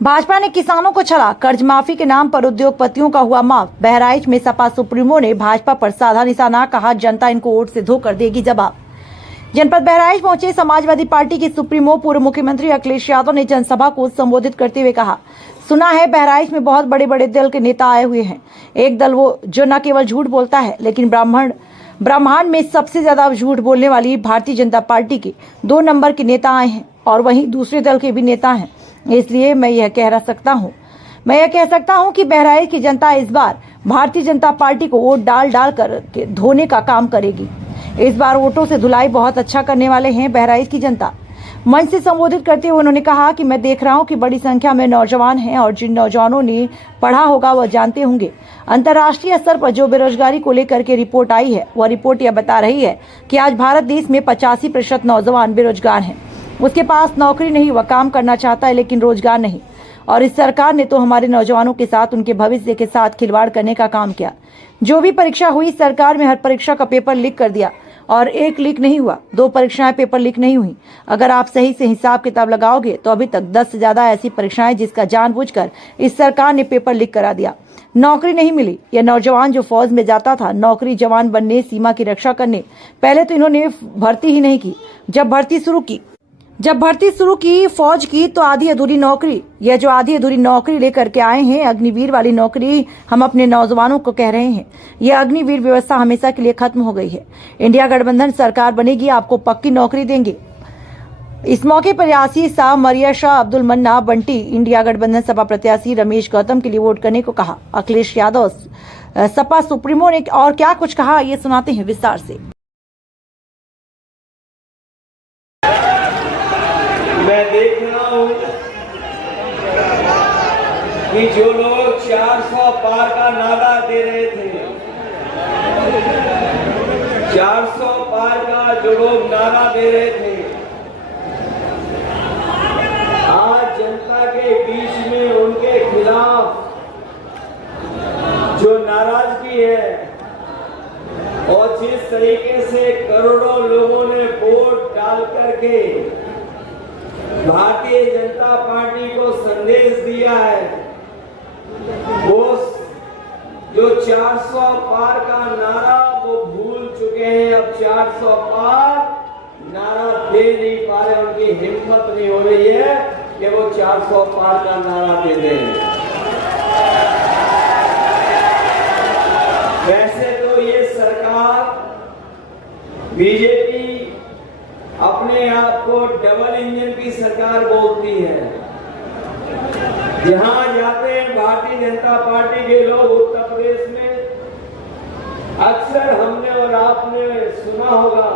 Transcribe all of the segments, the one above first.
भाजपा ने किसानों को छला, कर्ज माफी के नाम पर उद्योगपतियों का हुआ माफ। बहराइच में सपा सुप्रीमो ने भाजपा पर साधा निशाना, कहा जनता इनको वोट से धोकर देगी जवाब। जनपद बहराइच पहुंचे समाजवादी पार्टी के सुप्रीमो पूर्व मुख्यमंत्री अखिलेश यादव ने जनसभा को संबोधित करते हुए कहा, सुना है बहराइच में बहुत बड़े बड़े दल के नेता आए हुए हैं। एक दल वो जो न केवल झूठ बोलता है लेकिन ब्रह्मांड में सबसे ज्यादा झूठ बोलने वाली भारतीय जनता पार्टी के 2 नंबर के नेता आए हैं और वहीं दूसरे दल के भी नेता हैं। इसलिए मैं यह कह सकता हूं कि बहराइच की जनता इस बार भारतीय जनता पार्टी को वोट डाल कर धोने का काम करेगी। इस बार वोटों से धुलाई बहुत अच्छा करने वाले हैं बहराइच की जनता। मंच से संबोधित करते हुए उन्होंने कहा कि मैं देख रहा हूं कि बड़ी संख्या में नौजवान हैं और जिन नौजवानों ने पढ़ा होगा वह जानते होंगे अंतर्राष्ट्रीय स्तर पर जो बेरोजगारी को लेकर के रिपोर्ट आई है, वह रिपोर्ट यह बता रही है कि आज भारत देश में 85% नौजवान बेरोजगार हैं। उसके पास नौकरी नहीं, वह काम करना चाहता है लेकिन रोजगार नहीं। और इस सरकार ने तो हमारे नौजवानों के साथ, उनके भविष्य के साथ खिलवाड़ करने का काम किया। जो भी परीक्षा हुई सरकार में हर परीक्षा का पेपर लीक कर दिया और एक लीक नहीं हुआ, 2 परीक्षाएं पेपर लीक नहीं हुई। अगर आप सही से हिसाब किताब लगाओगे तो अभी तक 10 से ज्यादा ऐसी परीक्षाएं जिसका जानबूझकर इस सरकार ने पेपर लीक करा दिया। नौकरी नहीं मिली। यह नौजवान जो फौज में जाता था नौकरी जवान बनने, सीमा की रक्षा करने, पहले तो इन्होंने भर्ती ही नहीं की। जब भर्ती शुरू की फौज की तो आधी अधूरी नौकरी, यह जो आधी अधूरी नौकरी लेकर के आए हैं, अग्निवीर वाली नौकरी, हम अपने नौजवानों को कह रहे हैं यह अग्निवीर व्यवस्था हमेशा के लिए खत्म हो गई है। इंडिया गठबंधन सरकार बनेगी, आपको पक्की नौकरी देंगे। इस मौके पर यासी शाह, मरिया शाह, अब्दुल मन्ना, बंटी, इंडिया गठबंधन सपा प्रत्याशी रमेश गौतम के लिए वोट करने को कहा। अखिलेश यादव सपा सुप्रीमो ने और क्या कुछ कहा, ये सुनाते हैं विस्तार से। मैं देख रहा हूं कि जो लोग 400 पार का नारा दे रहे थे, 400 पार का जो लोग नारा दे रहे थे, आज जनता के बीच में उनके खिलाफ जो नाराजगी है और जिस तरीके से करोड़ों लोगों ने वोट डाल करके भारतीय जनता पार्टी को संदेश दिया है, वो जो 400 पार का नारा वो भूल चुके हैं। अब 400 पार नारा दे नहीं पा रहे, उनकी हिम्मत नहीं हो रही है कि वो 400 पार का नारा दे दें। वैसे तो ये सरकार बीजेपी अपने आप को डबल इंजन की सरकार बोलती है। जहां जाते हैं भारतीय जनता पार्टी के लोग उत्तर प्रदेश में, अक्सर हमने और आपने सुना होगा,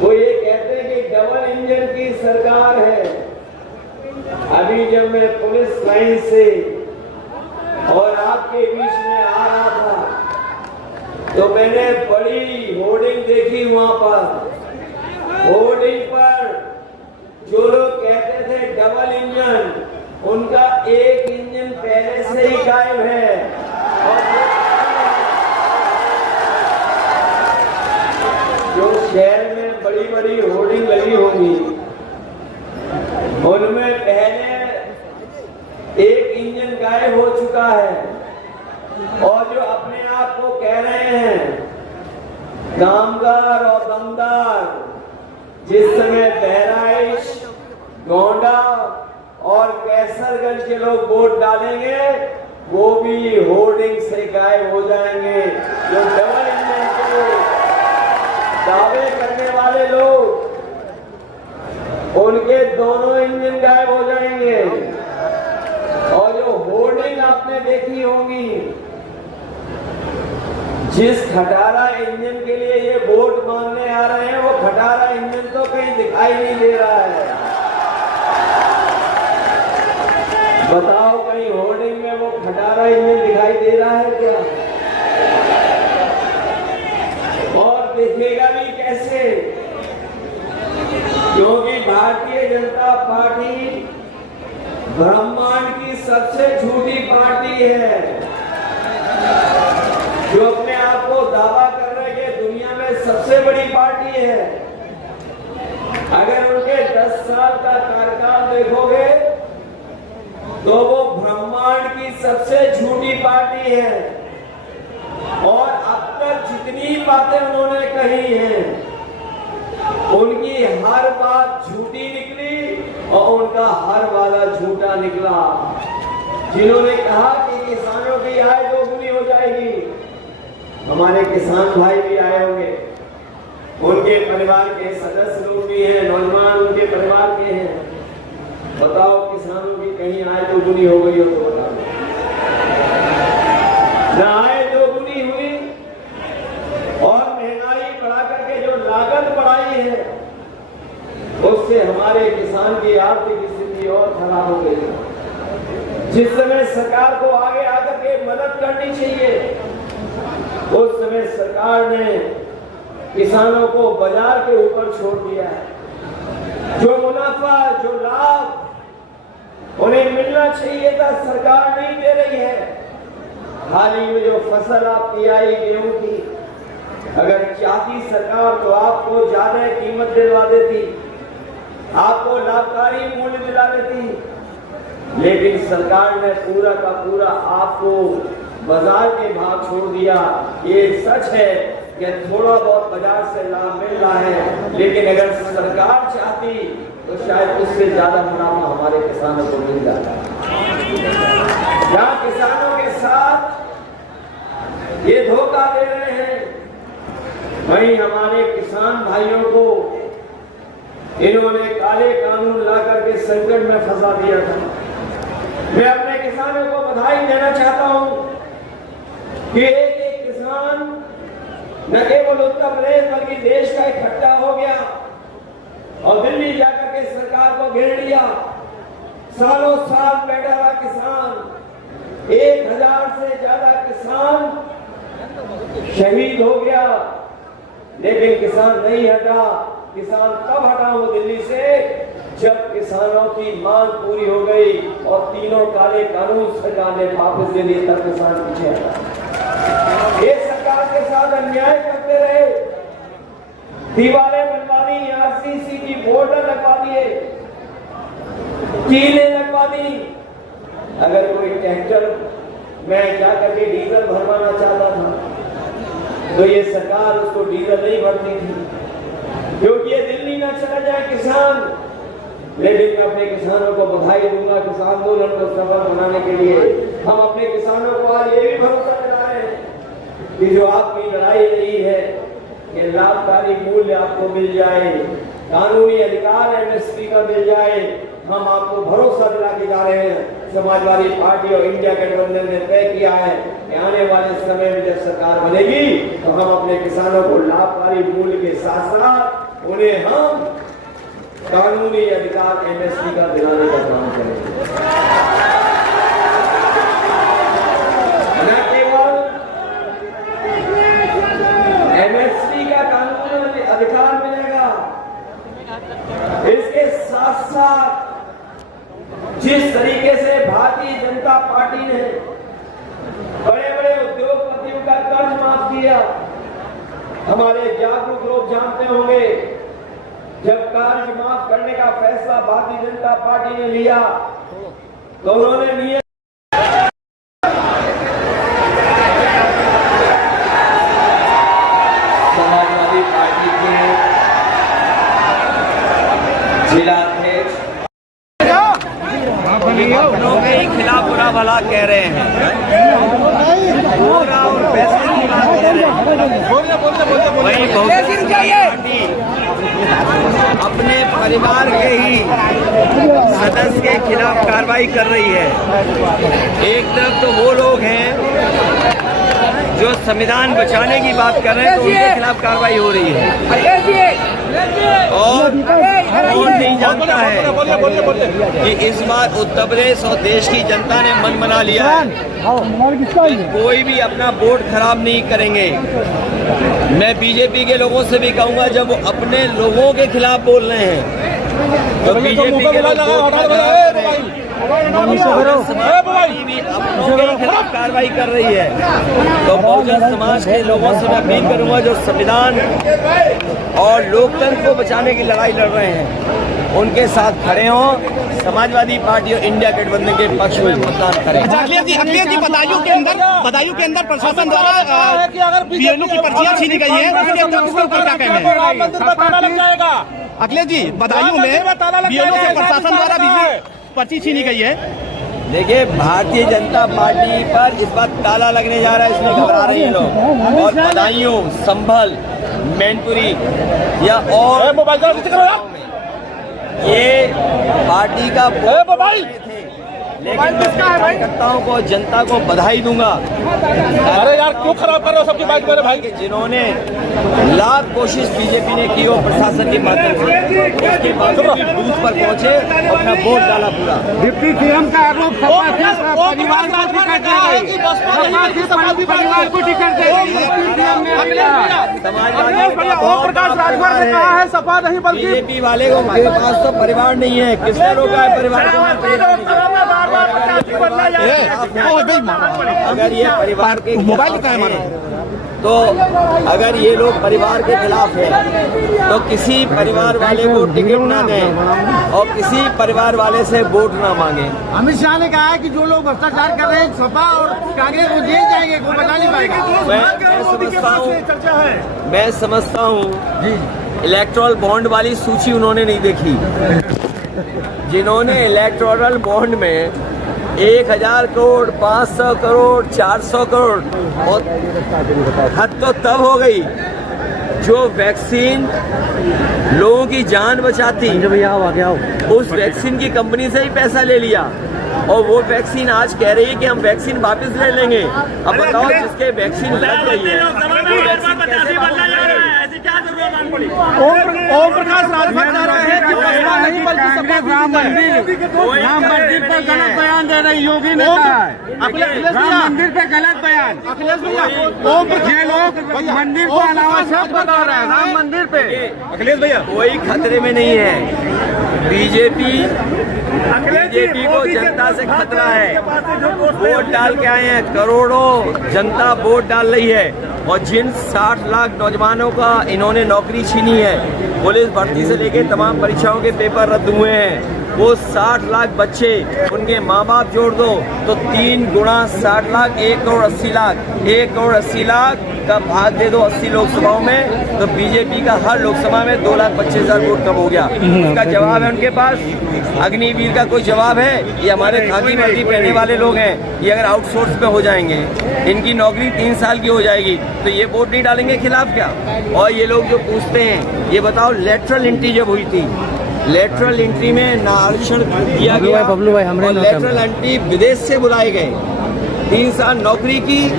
वो ये कहते हैं कि डबल इंजन की सरकार है। अभी जब मैं पुलिस लाइन से और आपके बीच में आ रहा था तो मैंने बड़ी होर्डिंग देखी। वहां पर होर्डिंग पर जो लोग कहते थे डबल इंजन, उनका एक इंजन पहले से ही गायब है। और जो शहर में बड़ी बड़ी होर्डिंग लगी होंगी उनमें पहले एक इंजन गायब हो चुका है। और जो अपने आप को कह रहे हैं कामगार और दमदार, जिस समय बहराइच, गोंडा और कैसरगंज के लोग वोट डालेंगे वो भी होर्डिंग से गायब हो जाएंगे। जो डबल इंजन के दावे करने वाले लोग, उनके दोनों इंजन गायब हो जाएंगे। और जो होर्डिंग आपने देखी होंगी, जिस खटारा इंजन के लिए ये वोट मांगने आ रहे हैं, वो खटारा इंजन तो कहीं दिखाई नहीं दे रहा है। बताओ, कहीं होर्डिंग में वो खटारा इंजन दिखाई दे रहा है क्या? और दिखेगा भी कैसे? क्योंकि भारतीय जनता पार्टी ब्रह्मांड की सबसे झूठी पार्टी है, जो अपने आप को दावा कर रहे हैं कि दुनिया में सबसे बड़ी पार्टी है। अगर उनके 10 साल का कार्यकाल देखोगे तो वो ब्रह्मांड की सबसे झूठी पार्टी है और अब तक जितनी बातें उन्होंने कही हैं उनकी हर बात झूठी निकली और उनका हर वादा झूठा निकला। जिन्होंने कहा कि किसानों की आय दोगुनी हो जाएगी, हमारे किसान भाई भी आए होंगे, उनके परिवार के सदस्य लोग भी हैं, नौजवान उनके परिवार के हैं। बताओ किसानों की कहीं आय दोगुनी हो गई हो तो बताओ। न आय दोगुनी हुई और महंगाई बढ़ा करके जो लागत बढ़ाई है उससे हमारे किसान की आर्थिक स्थिति और खराब हो गई। जिस समय सरकार को आगे आकर के मदद करनी चाहिए उस समय सरकार ने किसानों को बाजार के ऊपर छोड़ दिया है। जो मुनाफा जो लाभ उन्हें मिलना चाहिए था सरकार नहीं दे रही है। हाल ही में जो फसल आपकी आई गेहूं की, अगर चाहती सरकार तो आपको ज्यादा कीमत दिलवा देती, आपको लाभकारी मूल्य दिला देती, लेकिन सरकार ने पूरा का पूरा आपको बाजार के भाव छोड़ दिया। ये सच है कि थोड़ा बहुत बाजार से लाभ मिल रहा है, लेकिन अगर सरकार चाहती तो शायद उससे ज्यादा मुनाफा हमारे किसानों को मिल जाता। जहां किसानों के साथ ये धोखा दे रहे हैं, वहीं हमारे किसान भाइयों को इन्होंने काले कानून ला करके संकट में फंसा दिया था। मैं अपने किसानों को बधाई देना चाहता हूं कि एक एक किसान न केवल उत्तर प्रदेश बल्कि देश का इकट्ठा हो गया और दिल्ली जाकर के सरकार को घेर लिया। सालों साल बैठा रहा किसान, 1000 से ज्यादा किसान शहीद हो गया, लेकिन किसान नहीं हटा। किसान तब हटा वो दिल्ली से जब किसानों की मांग पूरी हो गई और तीनों काले कानून सरकार ने वापस ले लिए, तब किसान पीछे हटा। ये सरकार के साथ अन्याय करते रहे, दीवारें बनवा दी, आरसीसी की बोर्डर लगवा दिए, कीलें लगवा दी। अगर कोई ट्रैक्टर में जाकर के डीजल भरवाना चाहता था तो ये सरकार उसको डीजल नहीं भरती थी, क्योंकि ये दिल्ली ना चला जाए किसान। लेकिन मैं अपने किसानों को बधाई दूंगा कि आंदोलन को सफल बनाने के लिए हम अपने किसानों को आज ये भी भरोसा दिला रहे हैं कि जो आपकी लड़ाई रही है कि लाभकारी मूल्य आपको मिल जाए, कानूनी अधिकार एमएसपी का मिल जाए, हम आपको भरोसा दिला के जा रहे हैं। समाजवादी पार्टी और इंडिया गठबंधन ने तय किया है कि आने वाले समय में जब सरकार बनेगी तो हम अपने किसानों को लाभकारी मूल्य के साथ साथ उन्हें हम कानूनी अधिकार एमएसपी का दिलाने का काम करेंगे। न केवल एमएसपी का कानूनी अधिकार मिलेगा, इसके साथ साथ जिस तरीके से भारतीय जनता पार्टी ने बड़े बड़े उद्योगपतियों का कर्ज माफ किया, हमारे जागरूक लोग जानते होंगे जब कर्ज माफ करने का फैसला भारतीय जनता पार्टी ने लिया तो उन्होंने नियम समाजवादी पार्टी के जिलाध्यक्ष अपनों के खिलाफ बुरा भला कह रहे हैं, पूरा और पैसे की बात कह रहे हैं। वही बहुजन पार्टी अपने परिवार के ही सदस्य के खिलाफ कार्रवाई कर रही है। एक तरफ तो वो लोग हैं जो संविधान बचाने की बात कर रहे हैं, तो उनके खिलाफ कार्रवाई हो रही है। और कौन नहीं जानता है कि इस बार उत्तर प्रदेश और देश की जनता ने मन बना लिया है कि कोई भी अपना वोट खराब नहीं करेंगे। मैं बीजेपी के लोगों से भी कहूंगा, जब वो अपने लोगों के खिलाफ बोल रहे हैं तो बीजेपी के लोग वोट ना खराब करें। समाजवादी भी अपनों के खिलाफ कार्रवाई कर रही है, तो बहुजन समाज के लोगों से मैं अपील करूंगा जो संविधान और लोकतंत्र को बचाने की लड़ाई लड़ रहे हैं, उनके साथ खड़े हों, समाजवादी पार्टी और इंडिया गठबंधन के पक्ष में मतदान करें। अखिलेश जी बदायूं के अंदर प्रशासन द्वारा बीएलओ की पर्चियां छीनी गई है, उसके ऊपर क्या कहना है? अखिलेश जी, बदायूं में बीएलओ से प्रशासन द्वारा पर्ची छीनी गई है। देखिए, भारतीय जनता पार्टी पर इस बार ताला लगने जा रहा है, इसमें घबरा रहे हैं लोग। और बदायूं, संभल, मैनपुरी या और ये पार्टी का थे, लेकिन मैं कार्यकर्ताओं को, जनता को बधाई दूंगा। अरे यार, क्यों खराब कर रहे हो सबकी बात मेरे भाई? जिन्होंने लाख कोशिश बीजेपी ने की हो प्रशासन के माध्यम से, उसके बाद बूथ पर पहुंचे, अपना वोट डाला पूरा। डिप्टी सीएम का आरोप परिवार को टिकट बीजेपी वाले को मेरे पास तो परिवार नहीं है, किसने रोका है परिवार को? अगर ये परिवार के मोबाइल का है मानो, तो अगर ये लोग परिवार के खिलाफ है तो किसी परिवार वाले को टिकट ना दें और किसी परिवार वाले से वोट ना मांगे। अमित शाह ने कहा है कि जो लोग भ्रष्टाचार कर रहे हैं सपा और कांग्रेस को जेल जाएंगे, वो बचा नहीं पाएगा। मैं समझता हूँ इलेक्टोरल बॉन्ड वाली सूची उन्होंने नहीं देखी। जिन्होंने इलेक्टोरल बॉन्ड में 1000 करोड़, 500 करोड़, 400 करोड़, और हद तो तब हो गई जो वैक्सीन लोगों की जान बचाती, उस वैक्सीन की कंपनी से ही पैसा ले लिया। और वो वैक्सीन आज कह रही है कि हम वैक्सीन वापस ले लेंगे। अब बताओ, जिसके वैक्सीन लग रही है वो वैक्सीन कैसे वापस लेंगे? ओम प्रकाश राजभर कह रहे हैं कि बसपा नहीं बल्कि सपा राम मंदिर पे गलत बयान दे रही योगी ने कहा है। राम मंदिर पे गलत बयान। अखिलेश भैया, ये लोग मंदिर के अलावा सब बता रहे हैं राम मंदिर पे। अखिलेश भैया, कोई खतरे में नहीं है। बीजेपी को जनता से खतरा है। वोट डाल के आए हैं, करोड़ों जनता वोट डाल रही है। और जिन 60 लाख नौजवानों का इन्होंने नौकरी छीनी है, पुलिस भर्ती से लेकर तमाम परीक्षाओं के पेपर रद्द हुए हैं, वो 60 लाख बच्चे, उनके माँ बाप जोड़ दो तो 3 गुणा 60 लाख, 1 करोड़ 80 लाख। 1 करोड़ 80 लाख का भाग दे दो 80 लोकसभाओं में, तो बीजेपी का हर लोकसभा में 2,25,000 वोट कम हो गया। इसका जवाब है उनके पास? अग्निवीर का कोई जवाब है? ये हमारे खाकी वर्दी पहनने वाले लोग हैं, ये अगर आउटसोर्स पे हो जाएंगे, इनकी नौकरी 3 साल की हो जाएगी, तो ये वोट नहीं डालेंगे खिलाफ क्या? और ये लोग जो पूछते हैं, ये बताओ, लेटरल एंट्री जब हुई थी, लेटरल एंट्री में ना आरक्षण दिया गया और लेटरल एंट्री विदेश से बुलाए गए। 3 साल नौकरी की,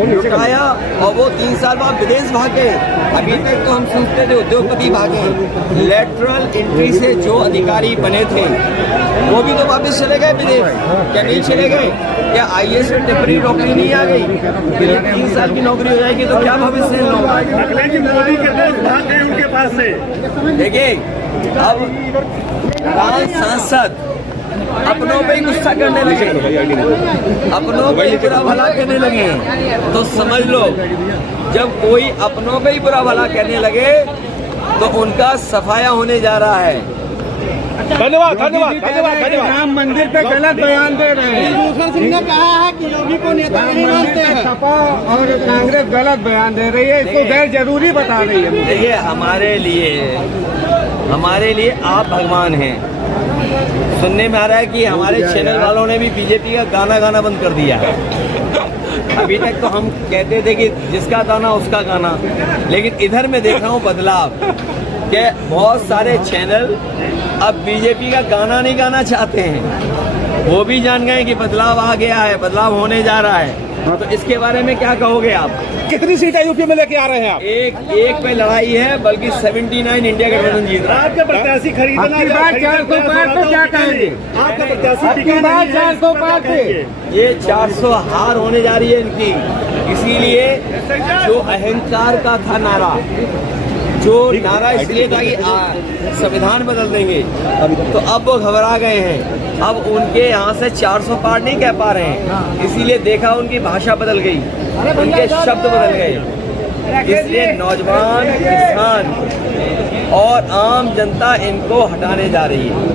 लुटाया और वो 3 साल बाद विदेश भागे। अभी तक तो हम सोचते थे उद्योगपति भागे। लेटरल एंट्री से जो अधिकारी बने थे वो भी तो वापस चले गए विदेश। क्या नहीं चले गए? क्या IAS में टेम्पररी नौकरी नहीं आ गई? 3 साल की नौकरी हो जाएगी तो क्या भविष्य है लोगों का? उनके पास से देखिए, अब सांसद अपनों पे ही गुस्सा करने लगे, अपनों पे ही बुरा भला करने लगे, तो समझ लो जब कोई अपनों पे ही बुरा भला करने लगे तो उनका सफाया होने जा रहा है। धन्यवाद धन्यवाद। राम मंदिर पे गलत बयान दे रहे हैं। दूसरा सिंह ने कहा है कि योगी को नेता नहीं मानते हैं। सपा और कांग्रेस गलत बयान दे रही है, इसको गैर जरूरी बता रही है। देखिए, हमारे लिए आप भगवान हैं। सुनने में आ रहा है कि हमारे चैनल वालों ने भी बीजेपी का गाना गाना बंद कर दिया है। अभी तक तो हम कहते थे कि जिसका गाना उसका गाना, लेकिन इधर मैं देख रहा हूँ बदलाव, कि बहुत सारे चैनल अब बीजेपी का गाना नहीं गाना चाहते हैं। वो भी जान गए कि बदलाव आ गया है, बदलाव होने जा रहा है। तो इसके बारे में क्या कहोगे आप? कितनी सीटें यूपी में लेके आ रहे हैं आप? एक पे लड़ाई है, बल्कि 79 इंडिया गठबंधन जीत रहा है। आपके प्रत्याशी खरीदना, आपकी बात 400 पार पे क्या कहेंगे? आपका प्रत्याशी आपकी बात 400 पार पे, ये 400 हार होने जा रही है इनकी। इसीलिए जो अहंकार का था नारा, जो नारा इसलिए था कि संविधान बदल देंगे, तो अब वो घबरा गए हैं। अब उनके यहाँ से 400 पार नहीं कह पा रहे हैं, इसीलिए देखा उनकी भाषा बदल गई, उनके शब्द बदल गए। इसलिए नौजवान, किसान और आम जनता इनको हटाने जा रही है।